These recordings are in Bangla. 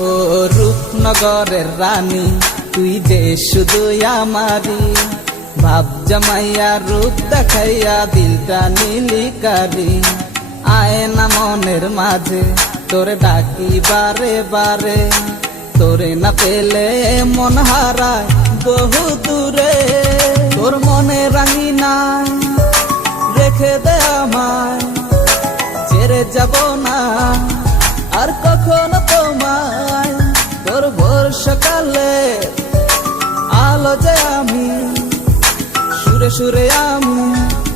ও রূপনগরের রানী তুই যে শুধু আমারি ভাব জমাইয়া রূপ দেখাইয়া দিলটা নীলিকারি আয় না মনের মাঝে তোরে ডাকি বারে বারে তোরে না পেলে মন হারায় বহু দূরে তোর মনে রাঙি নাই রেখে দে আমায় ছেড়ে যাব না আর কখনো তোমায় তোর ভোর সকালে আলো যে আমি সুরে সুরে আমি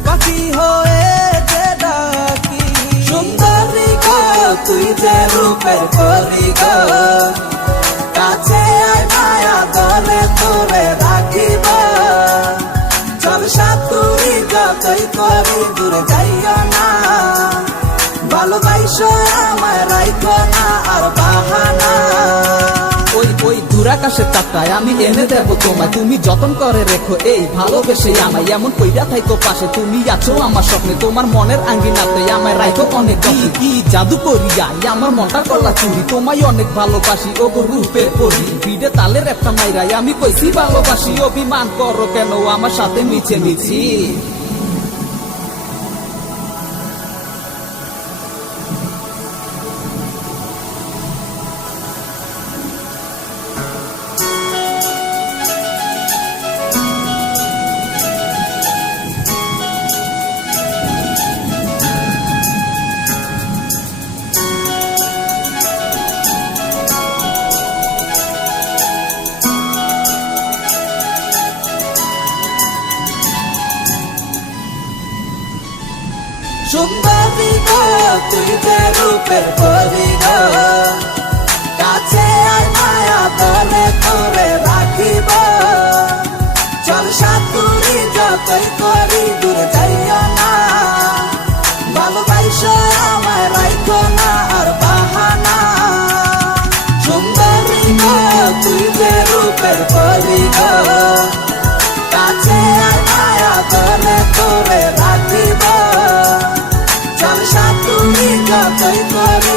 পাখি হয়ে যে ডাকি সুন্দরী গো তুই যে রূপের পরি গো কাছে আয় মায়া দলে তোরে রাখিব চল সাতুরি যতই করি দূরে যাইও না ভালোবাসো আমায় রাইখো না আর বাহানা ওই ওই দূরাকাশের তাপটায় আমি এনে দেব তোমায় তুমি যতন করে রেখো এই ভালোবেসে আমায় এমন কইরা থাইকো পাশে তুমি আছো আমার স্বপ্নে তোমার মনের আঙ্গিনাতে আমায় রাইখো অনেক কি জাদু করিয়া আমার মনটা করলা চুরি তোমায় অনেক ভালোবাসি ও গো রূপের পরি ভিড়ে তালের একটা মাইরাই আমি কইছি ভালোবাসি অভিমান করো কেন আমার সাথে মিছে মিছি সুন্দরী গো তুই যে রূপের পরি গো কাছে আয় মায়া দলে তোরে রাখিব চল সাতুরি যতই করি দূরে যাইও না ভালোবাসো আমায় রাইখো না আর বাহানা সুন্দরী গো তুই যে রূপের পরি গো কাছে আয় মায়া দলে তোরে রাখিব চল সাতুরি যতই করে